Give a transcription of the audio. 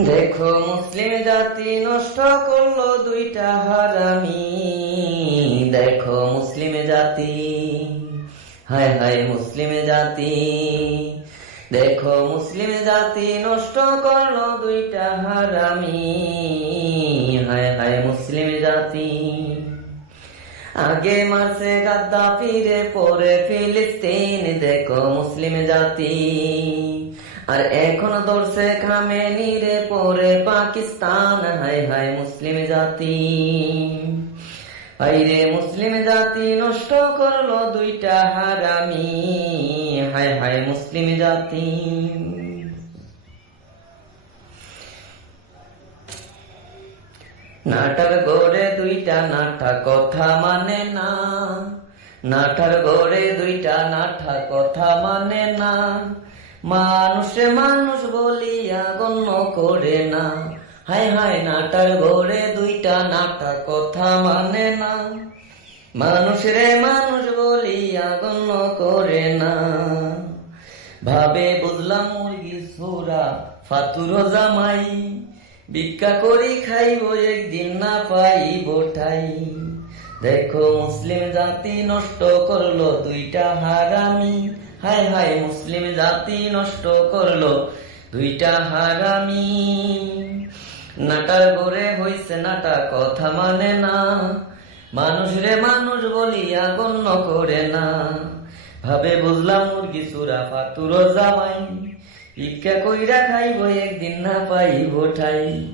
দেখো মুসলিম জাতি নষ্ট করলো দুইটা হারামি। দেখো মুসলিম জাতি, হায় হায় মুসলিম জাতি। দেখো মুসলিম জাতি নষ্ট করলো দুইটা হারামি, হায় হায় মুসলিম জাতি। আগে মারছে গাদ্দাফিরে, পরে ফিলিস্তিন। দেখো মুসলিম জাতি। আর এখন ধরছে খামেনিরে, পরে পাকিস্তান। হায় হায় মুসলিম জাতি। হায়রে মুসলিম জাতি নষ্ট করলো দুইটা হারামি, হায় হায় মুসলিম জাতি। নাটার গড়ে দুইটা নাঠা কথা মানে না। নাটার গড়ে দুইটা নাঠা কথা মানে না। মানুষে মানুষ বলিয়া গণ্য করে না। হায় হায় নাটার গড়ে দুইটা নাঠা কথা মানে না। মানুষরে মানুষ বলিয়া গণ্য করে না। ভাবে বুঝলাম মুরগি ছোড়া ফাতুর জামাই। ভিক্ষা করি খাইব একদিন না পাইব ঠাই। দেখো মুসলিম জাতি নষ্ট করলো দুইটা হারামি, হায় হায় মুসলিম জাতি নষ্ট করলো দুইটা হারামি। নাটার গড়ে হইছে নাটা কথা মানে না। মানুষরে মানুষ বলিয়া গণ্য করে না। ভাবে বুঝলাম মুরগি চূড়া ফাতুর জামাই। ভিক্ষা কইরা খাইব একদিন না পাইব ঠাই।